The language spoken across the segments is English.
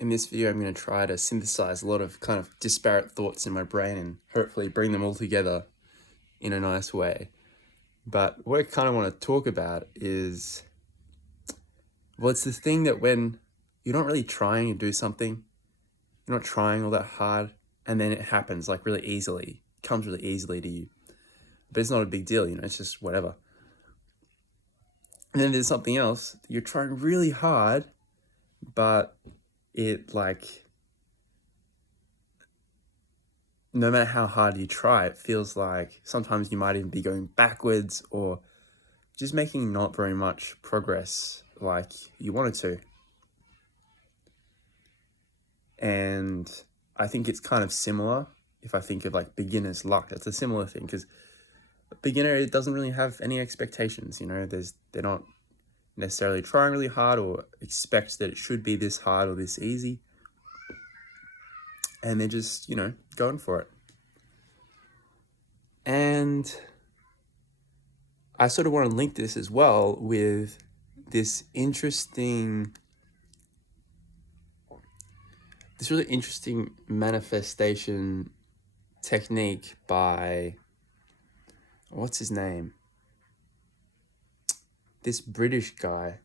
In this video, I'm going to try to synthesize a lot of kind of disparate thoughts in my brain and hopefully bring them all together in a nice way. But what I kind of want to talk about is, well, it's the thing that when you're not really trying to do something, you're not trying all that hard, and then it happens like really easily, it comes really easily to you. But it's not a big deal, it's just whatever. And then there's something else, you're trying really hard, but it no matter how hard you try, it feels like sometimes you might even be going backwards or just making not very much progress like you wanted to. And I think it's kind of similar if I think of like beginner's luck. It's a similar thing because a beginner, it doesn't really have any expectations, they're not necessarily trying really hard or expect that it should be this hard or this easy. And they're just, going for it. And I sort of want to link this as well with this really interesting manifestation technique by, what's his name? This British guy,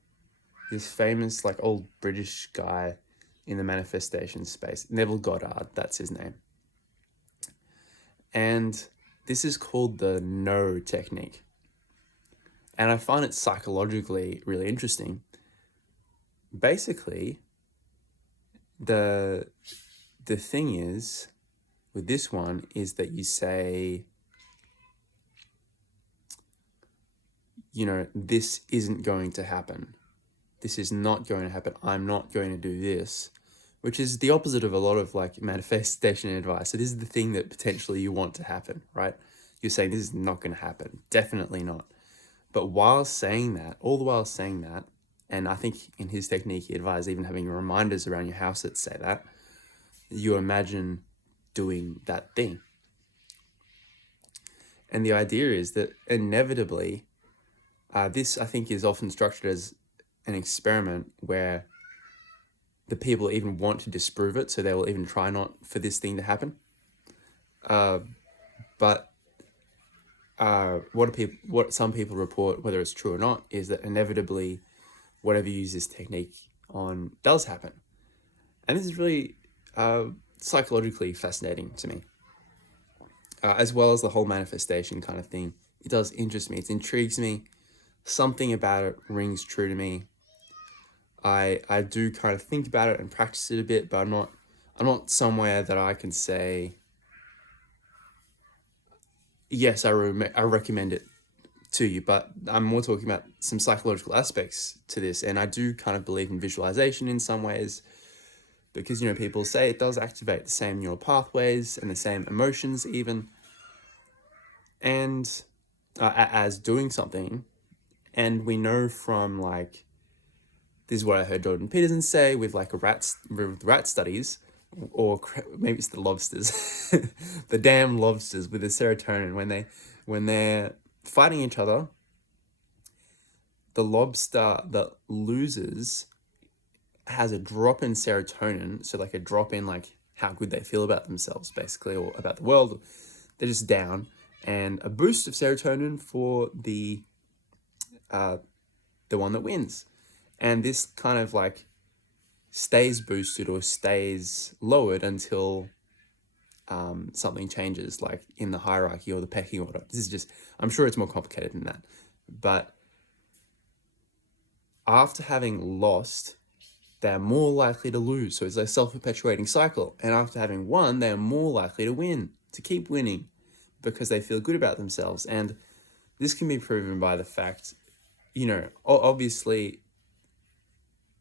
this famous old British guy in the manifestation space, Neville Goddard, that's his name. And this is called the No technique. And I find it psychologically really interesting. Basically, the thing is, with this one, is that you say, this isn't going to happen. This is not going to happen. I'm not going to do this, which is the opposite of a lot of manifestation advice. So this is the thing that potentially you want to happen, right? You're saying this is not going to happen. Definitely not. But all the while saying that, and I think in his technique, he advised even having reminders around your house that say that, you imagine doing that thing. And the idea is that inevitably, this I think is often structured as an experiment where the people even want to disprove it, so they will even try not for this thing to happen. But what some people report, whether it's true or not, is that inevitably, whatever you use this technique on does happen. And this is really psychologically fascinating to me, as well as the whole manifestation kind of thing. It does interest me. It intrigues me. Something about it rings true to me. I do kind of think about it and practice it a bit, but I'm not somewhere that I can say, yes, I recommend it to you. But I'm more talking about some psychological aspects to this, and I do kind of believe in visualization in some ways, because people say it does activate the same neural pathways and the same emotions even, and as doing something. And we know from this is what I heard Jordan Peterson say with rat studies, or maybe it's the lobsters, the damn lobsters with the serotonin, when they're fighting each other, the lobster that loses has a drop in serotonin, so a drop in how good they feel about themselves, basically, or about the world. They're just down, and a boost of serotonin for the one that wins. And this kind of stays boosted or stays lowered until something changes, in the hierarchy or the pecking order. This is just, I'm sure it's more complicated than that. But after having lost, they're more likely to lose. So it's a self-perpetuating cycle. And after having won, they're more likely to win, to keep winning, because they feel good about themselves. And this can be proven by the fact, obviously,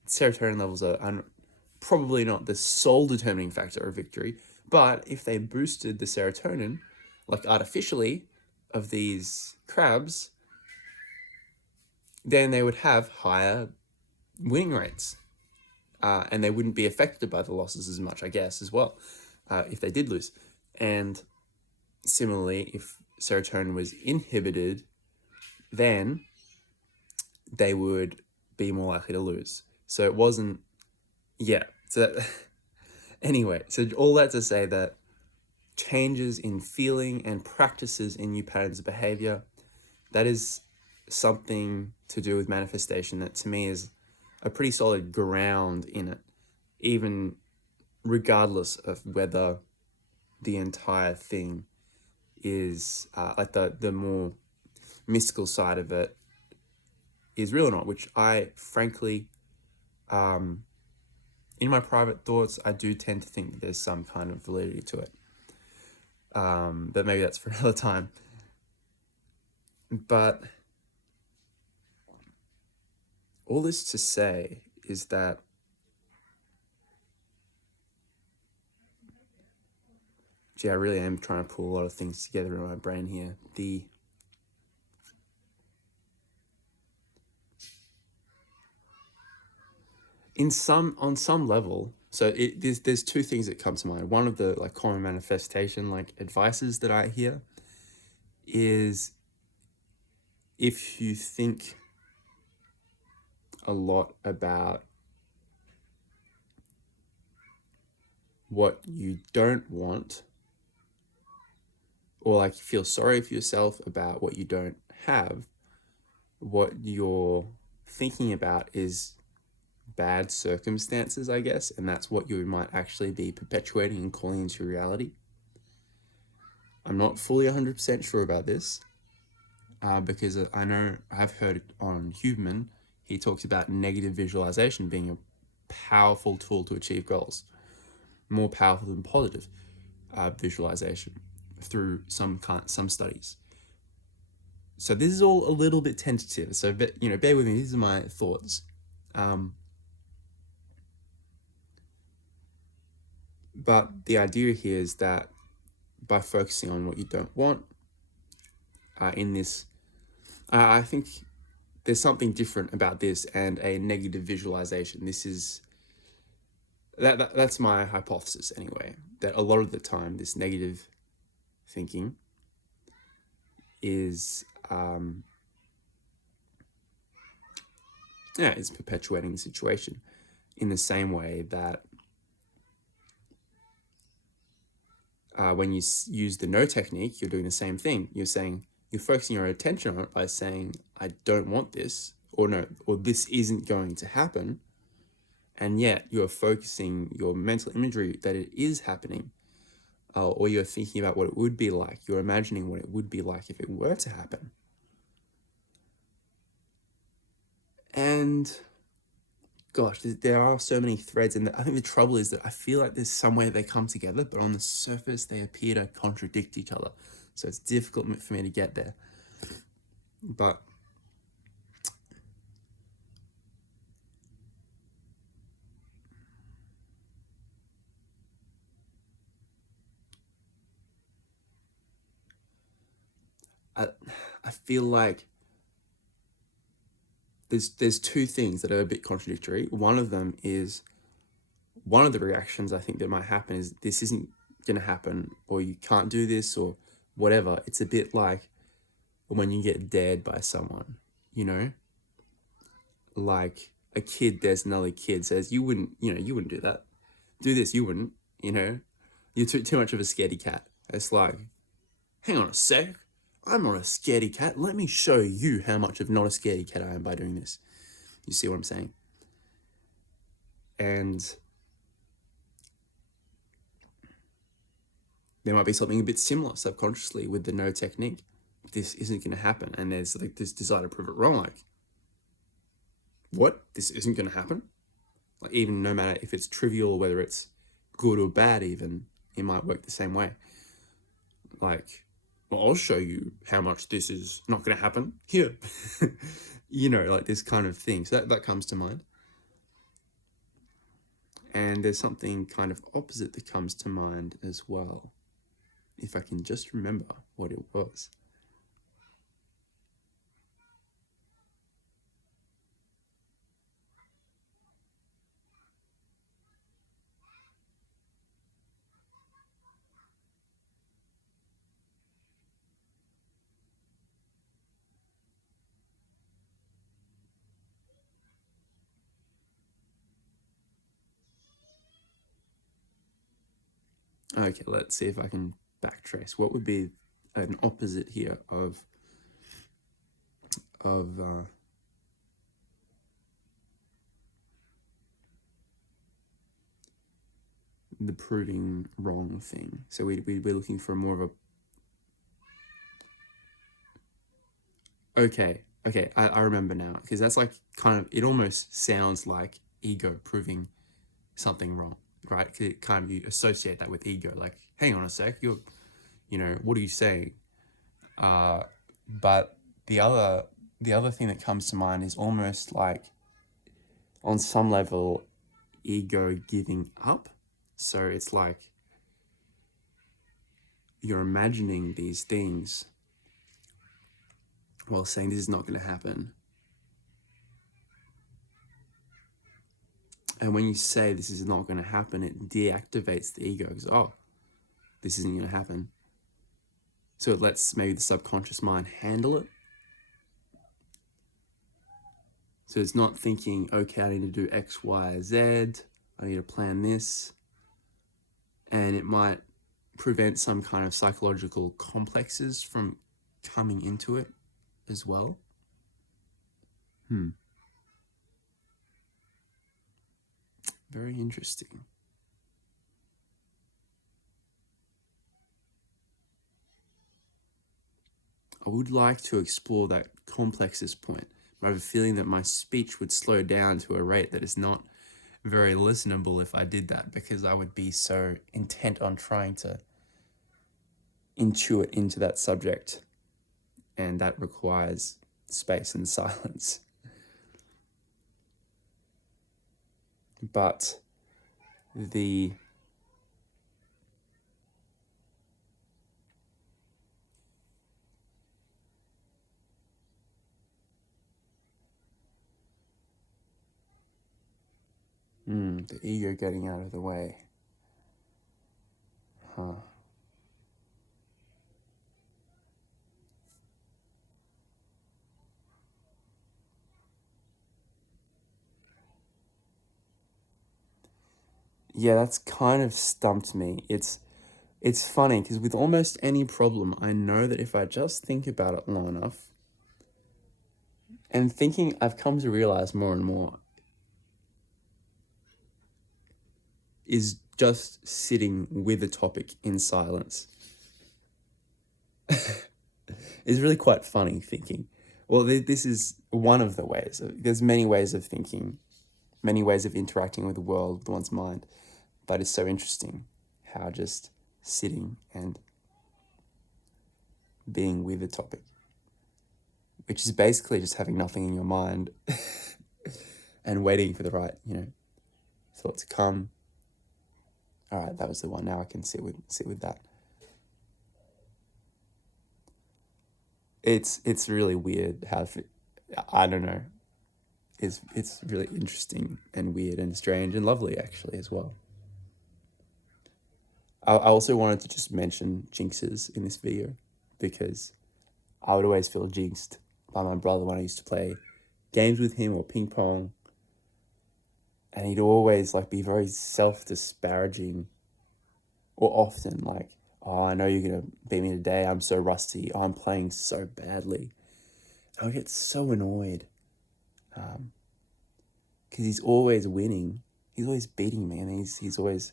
serotonin levels are probably not the sole determining factor of victory, but if they boosted the serotonin, artificially, of these crabs, then they would have higher winning rates. And they wouldn't be affected by the losses as much, I guess, as well, if they did lose. And similarly, if serotonin was inhibited, then they would be more likely to lose. So it wasn't, So anyway, so all that to say that changes in feeling and practices in new patterns of behavior, that is something to do with manifestation that to me is a pretty solid ground in it, even regardless of whether the entire thing is like the more mystical side of it is real or not, which I frankly, in my private thoughts, I do tend to think that there's some kind of validity to it. But maybe that's for another time. But all this to say is that I really am trying to pull a lot of things together in my brain here. On some level, so there's two things that come to mind. One of the like common manifestation like advices that I hear is if you think a lot about what you don't want, or like you feel sorry for yourself about what you don't have, what you're thinking about is bad circumstances, I guess, and that's what you might actually be perpetuating and calling into reality. I'm not fully 100% sure about this, because I know I've heard on Huberman, he talks about negative visualization being a powerful tool to achieve goals, more powerful than positive visualization through some studies. So this is all a little bit tentative, so bear with me. These are my thoughts. But the idea here is that by focusing on what you don't want, in this, I think there's something different about this and a negative visualization. This is that's my hypothesis anyway, that a lot of the time this negative thinking is it's perpetuating the situation in the same way that when you use the no technique, you're doing the same thing. You're focusing your attention on it by saying, I don't want this, or no, or this isn't going to happen. And yet you're focusing your mental imagery that it is happening, or you're thinking about what it would be like. You're imagining what it would be like if it were to happen. And gosh, there are so many threads, and I think the trouble is that I feel like there's some way they come together, but on the surface they appear to contradict each other. So it's difficult for me to get there. But I feel like there's two things that are a bit contradictory. One of them is, one of the reactions I think that might happen is this isn't going to happen, or you can't do this, or whatever. It's a bit like when you get dared by someone, like a kid, there's another kid says, you wouldn't do that. Do this, you wouldn't, You're too much of a scaredy cat. It's like, hang on a sec. I'm not a scaredy cat. Let me show you how much of not a scaredy cat I am by doing this. You see what I'm saying? And there might be something a bit similar subconsciously with the no technique. This isn't going to happen. And there's like this desire to prove it wrong. Like, what? This isn't going to happen? Like, even no matter if it's trivial or whether it's good or bad, even, it might work the same way. Like, well, I'll show you how much this is not going to happen. Here. Like this kind of thing. So that comes to mind. And there's something kind of opposite that comes to mind as well, if I can just remember what it was. Okay, let's see if I can backtrace. What would be an opposite here of the proving wrong thing? So we're looking for more of a... Okay, I remember now, because that's like kind of, it almost sounds like ego proving something wrong, right? Because it kind of, you associate that with ego, like, hang on a sec, what are you saying? But the other thing that comes to mind is almost like, on some level, ego giving up. So it's like you're imagining these things while saying this is not going to happen. And when you say this is not going to happen, it deactivates the ego, because, oh, this isn't going to happen. So it lets maybe the subconscious mind handle it. So it's not thinking, okay, I need to do X, Y, Z, I need to plan this. And it might prevent some kind of psychological complexes from coming into it as well. Very interesting. I would like to explore that complexes point, but I have a feeling that my speech would slow down to a rate that is not very listenable if I did that, because I would be so intent on trying to intuit into that subject, and that requires space and silence. But the ego getting out of the way. Yeah, that's kind of stumped me. It's funny, because with almost any problem, I know that if I just think about it long enough, and thinking, I've come to realize more and more, is just sitting with a topic in silence. It's really quite funny thinking. Well, this is one of the ways. There's many ways of thinking, many ways of interacting with the world, with one's mind. But it's so interesting how just sitting and being with a topic, which is basically just having nothing in your mind and waiting for the right, thought to come. All right, that was the one. Now I can sit with that. It's really weird how, I don't know. It's really interesting and weird and strange and lovely, actually, as well. I also wanted to just mention jinxes in this video, because I would always feel jinxed by my brother when I used to play games with him or ping pong, and he'd always be very self-disparaging, or often oh, I know you're gonna beat me today, I'm so rusty, oh, I'm playing so badly. I would get so annoyed, because he's always winning, he's always beating me, and he's always,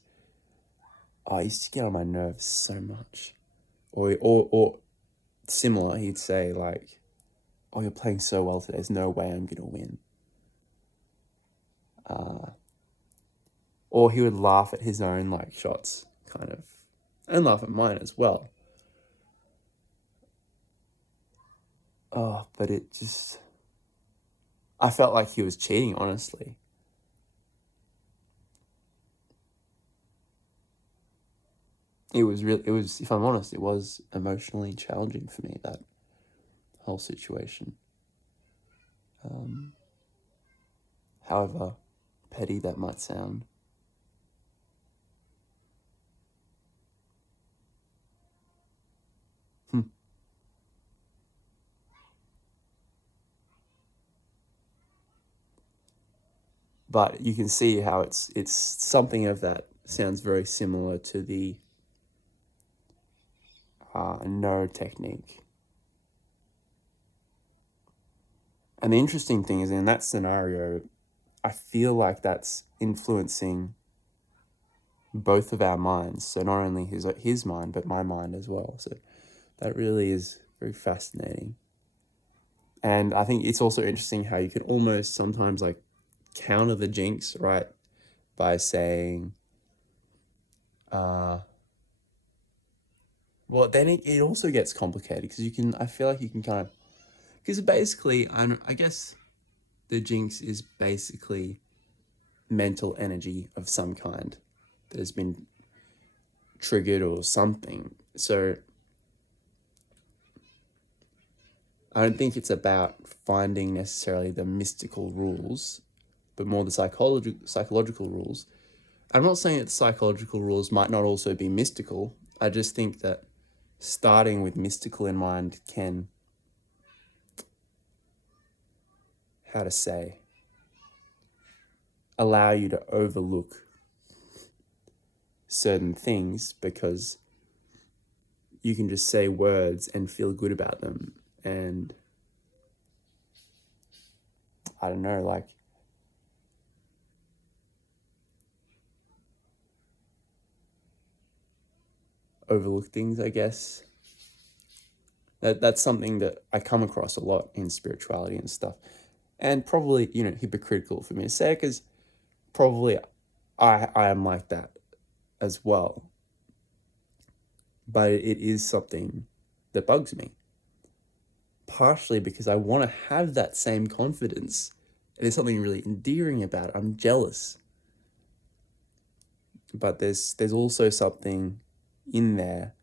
oh, I used to get on my nerves so much. Or similar, he'd say oh, you're playing so well today, there's no way I'm gonna win. Or he would laugh at his own shots, kind of, and laugh at mine as well. Oh, but it just, I felt like he was cheating, honestly. It was, if I'm honest, it was emotionally challenging for me, that whole situation. However petty that might sound. But you can see how it's something of that sounds very similar to the no technique. And the interesting thing is, in that scenario, I feel like that's influencing both of our minds. So not only his mind, but my mind as well. So that really is very fascinating. And I think it's also interesting how you can almost sometimes like counter the jinx, right? By saying, well, then it also gets complicated because I feel like you can kind of, because basically, I guess the jinx is basically mental energy of some kind that has been triggered or something. So I don't think it's about finding necessarily the mystical rules, but more the psychological rules. I'm not saying that the psychological rules might not also be mystical. I just think that starting with mystical in mind can, how to say, allow you to overlook certain things because you can just say words and feel good about them. And I don't know, like, overlook things, I guess. That's something that I come across a lot in spirituality and stuff. And probably, hypocritical for me to say, because probably I am like that as well. But it is something that bugs me. Partially because I want to have that same confidence. And there's something really endearing about it. I'm jealous. But there's also something in there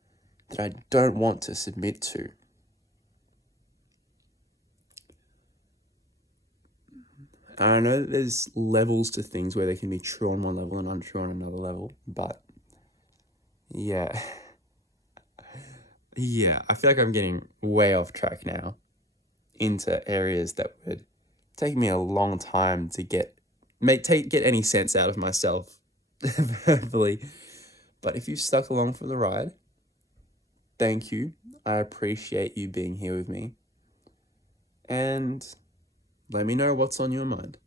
that I don't want to submit to. I know that there's levels to things where they can be true on one level and untrue on another level, but yeah. Yeah, I feel like I'm getting way off track now into areas that would take me a long time to get any sense out of myself verbally. But if you stuck along for the ride, thank you. I appreciate you being here with me. And let me know what's on your mind.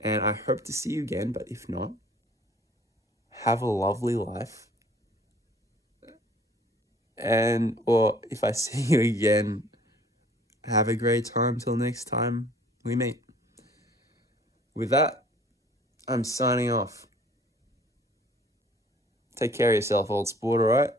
And I hope to see you again, but if not, have a lovely life. Or if I see you again, have a great time till next time we meet. With that, I'm signing off. Take care of yourself, old sport, alright?